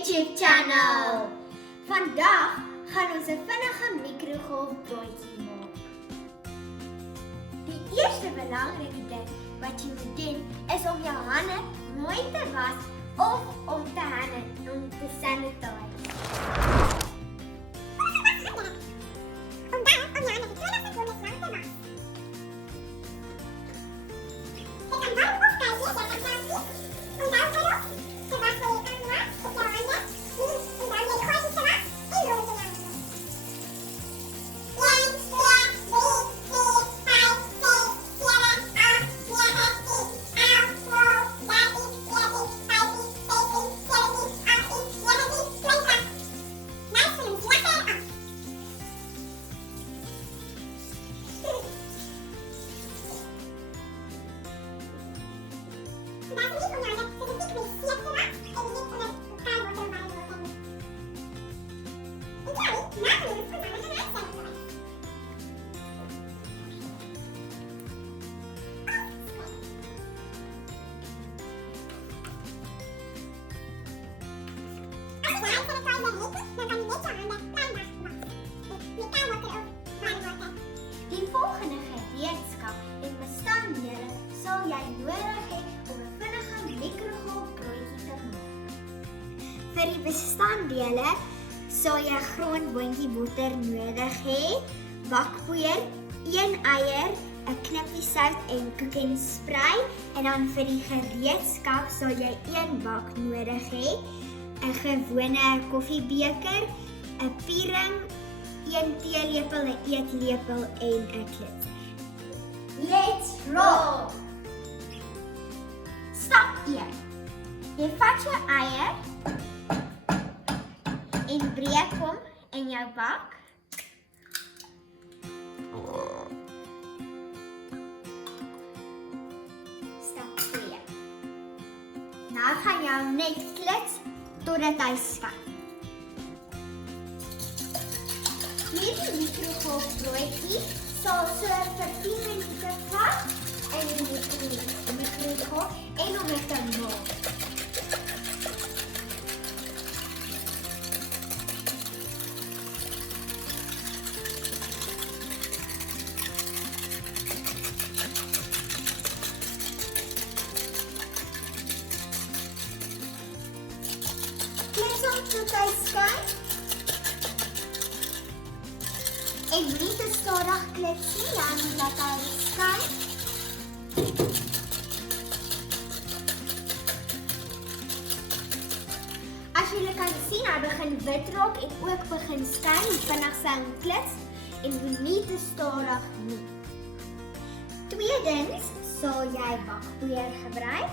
YouTube channel. Vandaag gaan ons 'n vinnige mikrogolfbroodjie maak. Die eerste belangrike ding wat jy moet doen is om jou hande mooi te was of om te sanitize. Die volgende gereedskap en bestanddele sal jy nodig hê om 'n vinnige mikrogolfbroodjie te maak. Vir die bestanddele sal jy grondboontjie botter nodig hê, bakpoeier, 1 eier, 'n knippie sout en koekingsprei en dan vir die gereedskap sal jy 1 bak nodig hê, 'n gewone koffiebeker, 'n piering, 1 teelepel, 'n eetlepel en 'n klits. Let's roll! Stap 1. Jy vat jou eier en breek hom in jou bak. Stap 2. Nou gaan jy hom net klits totdat hy skyn. Hierdie mikrogolfbroodjie sal so vir 10 minute vat in die mikrogolf en om dit te maak. Klits hom tot hy skyn. En moenie te stadig klits nie, dan laat hy skyn. As jy kan sien, hy begin wit raak en ook begin skyn, vinnig sy klits en moenie te stadig nie. Tweedens sal jy bakpoeier gebruik,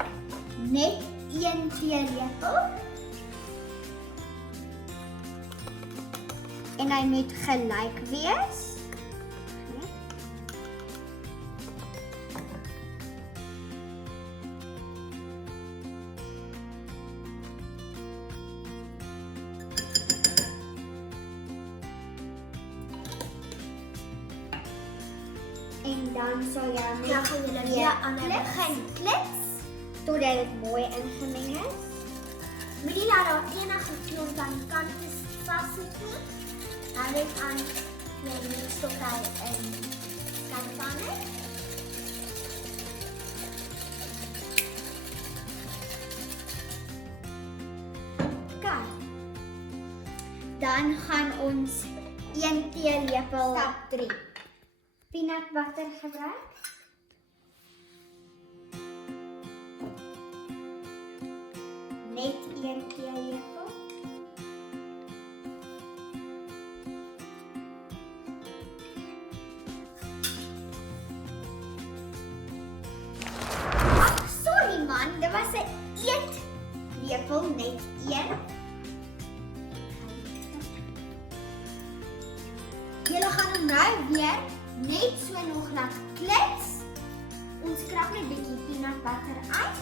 net 1 teelepel. En hy moet gelyk wees. En dan sal jy weer aan begin klits totdat dit mooi ingemeng is. Moenie laat daar enige klont aan die kante vassit nie. Hou dit aan die stokkie en skarpane. Kijk. Dan gaan ons 1 teelepel stap 3 peanut butter gebruik. Net 1 teelepel. Dit was 'n eetlepel, net 1. Julle gaan hom nou weer net so nog laat klits. Ons krap net 'n bietjie peanut butter uit.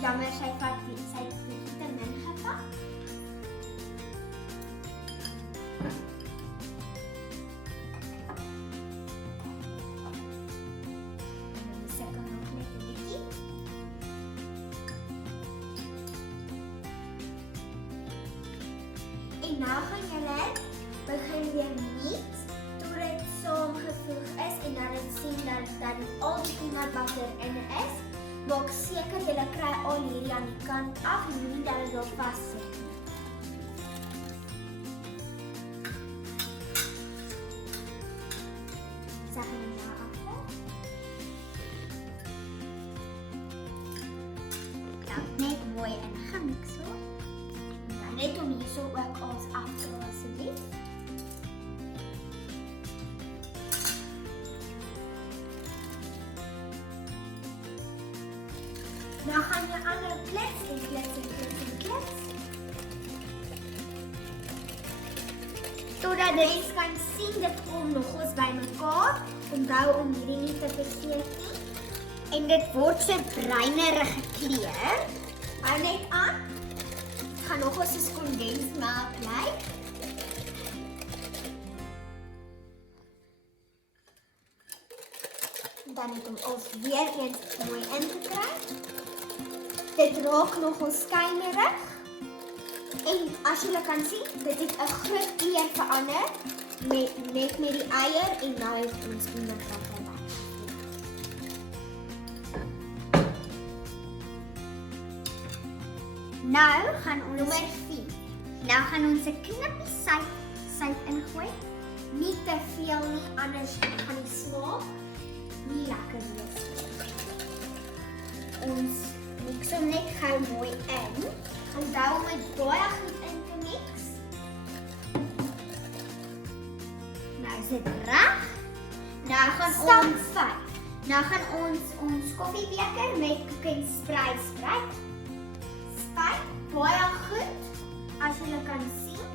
Jammer, sy het bietjie te min gepak. Second nog net 'n bietjie. En nou gaan julle begin weer niet toe dit saamgevoeg is en dan het sien dat al die peanutbutter in is. Maak seker julle kry al hierdie aan die kant af en nie dat dit daar vassit nie. Sag hom nou af. Dan net mooi ingemix hoor. En dan net om hierso ook alles af te laat asseblief. Nou gaan je ander klets en klets en klets en klets. Totdat jy kan sien dit kom nog eens bij mekaar. Onthou om hierdie nie te vergeet nie. En dit word so bruinerige kleur. Hou net aan. Dit gaan nog eens soos kondensmelk lyk. Dan het hom ons weer eens mooi ingekry. Dit raak nogal skymerig. En as julle kan sien, dit het 'n groot kleur verander met die eier en nou het ons peanutbutter by. Nou gaan ons nommer 4. Nou gaan ons 'n knippie suip ingooi. Nie te veel nie, anders gaan die smaak nie lekker wees. Ons mix hom net gou mooi in. Onthou om dit baie goed in te mix. Nou is dit reg. Nou gaan ons 5. Nou gaan ons koffiebeker met koek en sprei spuit baie goed. As julle kan sien,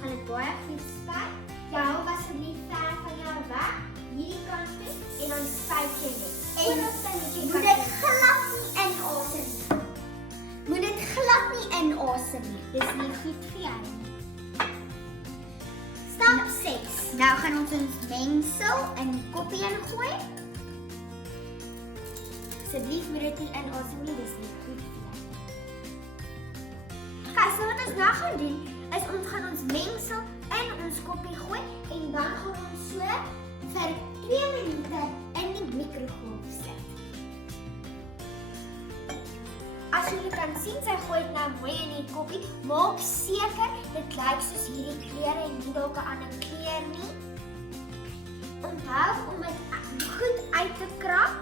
gaan dit baie goed spuit. Jou asseblief ver van jou weg. Hierdie kant toe en dan spuit jy net. En moet dit glad nie inasem nie. Moet dit glad nie inasem nie. Dis nie goed vir jou nie. Stap 6. Nou gaan ons mengsel in die koppie ingooi. Asseblief moet dit nie inasem nie, dis nie goed vir jou. Okay, so wat ons nou gaan doen, is ons gaan ons mengsel in ons koppie gooi en dan gaan ons so vir 2 minute in die mikrogolf sit. As julle kan sien, sy gooi dit nou mooi in die koppie. Maak seker dit lyk soos hierdie kleure en nie dalk 'n ander kleur nie. Onthou om dit goed uit te krap.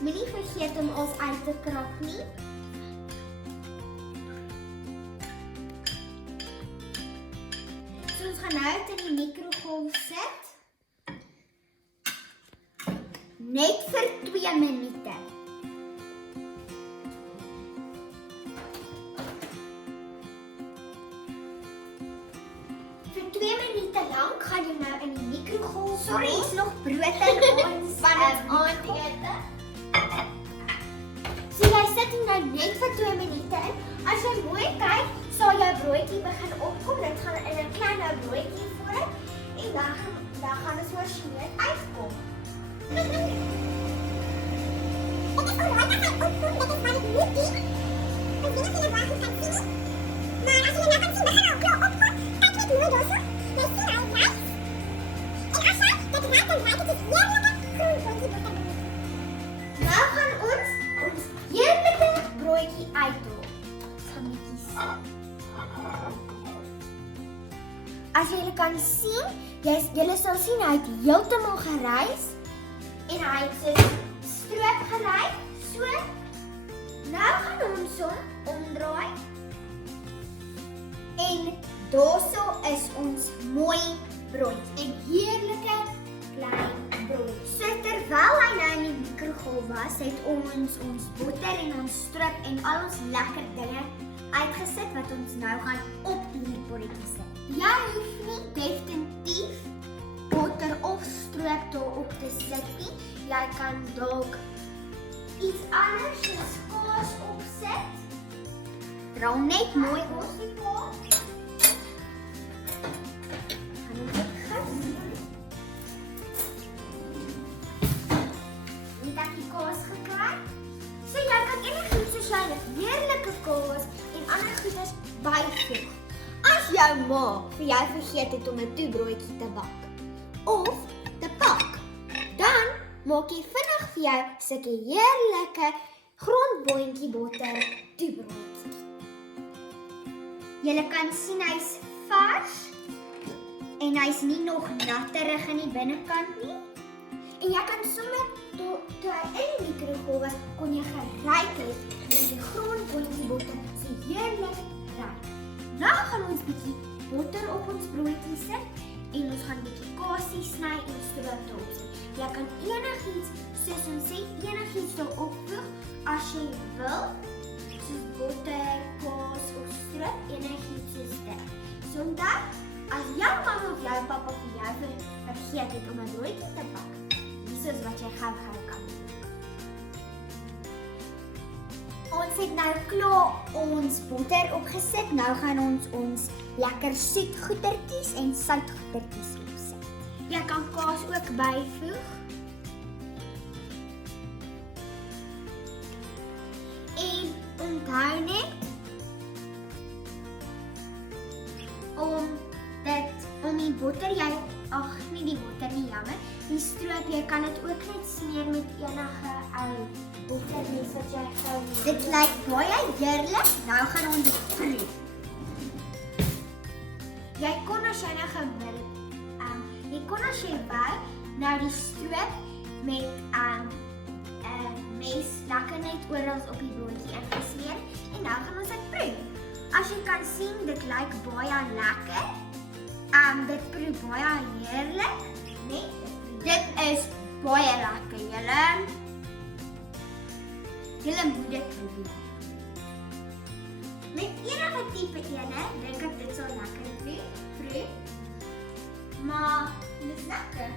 Moenie vergeet om alles uit te krap nie. So ons gaan nou dit in die mikrogolf sit. Net vir 2 minute. Vir 2 minute lank gaan jy nou in die mikrogolf. Sorry, is nog brood in ons aandete. So jy sit hom nou net vir 2 minute in. As jy mooi kyk, sal jou broodjie begin opkom. Dit gaan in 'n klein broodjie voor en dan gaan ons maar smeer uitkom. Dit is alright, dat gaan opkom, dit is baie moeilik. En wie het jy nou kan sien? Maar as jy nou kan sien, begin al klaar opkom. Kyk net mooi daarso. Jy sien al rys. En as jy dit raak, dan raak dit is heerlike groen broodjie begin. Nou gaan ons heerlike broodjie uithaal. Gaan netjie sien. As julle kan sien, julle sal sien hy het heeltemal gerys en hy het so stroop gelyk. So, nou gaan ons hom omdraai. En daarso is ons mooi broodjie. 'n Heerlike klein brood. So terwyl hy nou in die mikrogolf was, het ons botter en ons stroop en al ons lekker dinge uitgesit wat ons nou gaan op die broodjie sit. Jy hoef nie definitief botter of stroop daarop te sit nie. Jy kan dalk iets anders soos kaas opsit. Draai net mooi op die kaas. Gaan ons dit gis. Net dat die kaas gekry. So jy kan enigiets soos jy heerlike kos en ander goeders byvoeg. As jou ma vir jou vergeet het om 'n toebroodjie te bak of te pak, dan maak jy vinnig vir jou sulke heerlike grondboontjie botter toebroodjie. Jy kan sien hy's vars en hy's nie nog natterig aan die binnekant nie. En jy kan sommer toe hy in die mikrogolf was, kon jy geruik het met die grondboontjie botter so heerlik ruik. Nou gaan ons bietjie botter op ons broodjie sit en ons gaan bietjie kasie sny en stroop daarop sit. Jy kan enigiets, soos ons sê, enigiets daarop voeg as jy wil, soos botter, kaas of stroop, enigiets soos dit. So onthou, as jou mamma of jou pappa vir jou vergeet het om 'n broodjie te bak, dis wat jy gou kan doen. Ons het nou klaar ons botter opgesit. Nou gaan ons lekker soet goetertjies en sout goetertjies opsit. Jy kan kaas ook byvoeg. En onthou net om die botter nie die botter nie, jammer. Die stroop, jy kan dit ook net smeer met enige ou bottermes wat jy gou het. Dit lyk baie heerlik. Nou gaan ons dit proe. Jy kon as jy nou gewil, as jy wou, nou die stroop met 'n mes lekker net oral op die broodjie ingesmeer en nou gaan ons dit proe. As jy kan sien, dit lyk baie lekker. Dit proe baie heerlik, nee? Dit is baie lekker, julle moet dit probeer. Met enige tipe ene, dink ek dit sal lekker proe. Maar dit is lekker.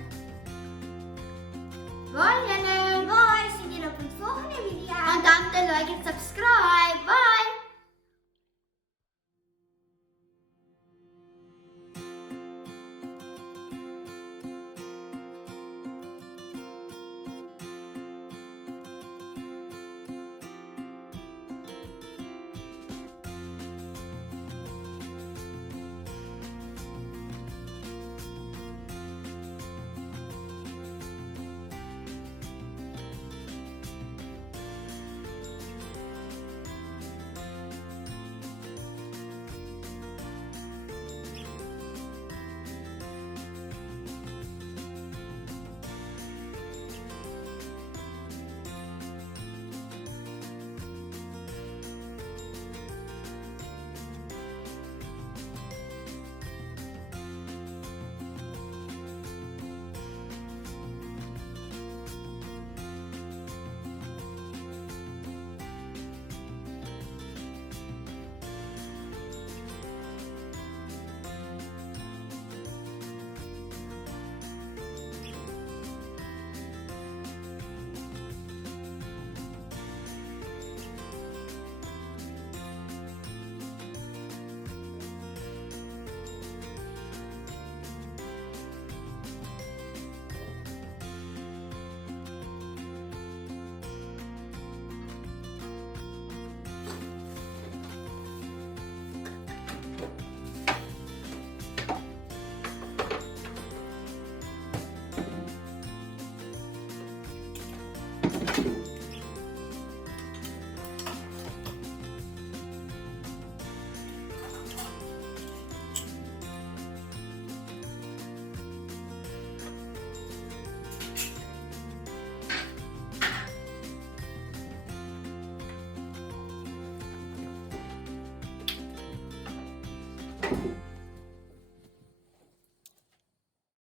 Bye julle. Bye, sien julle op ons volgende video. Onthou te like en subscribe. Bye. you.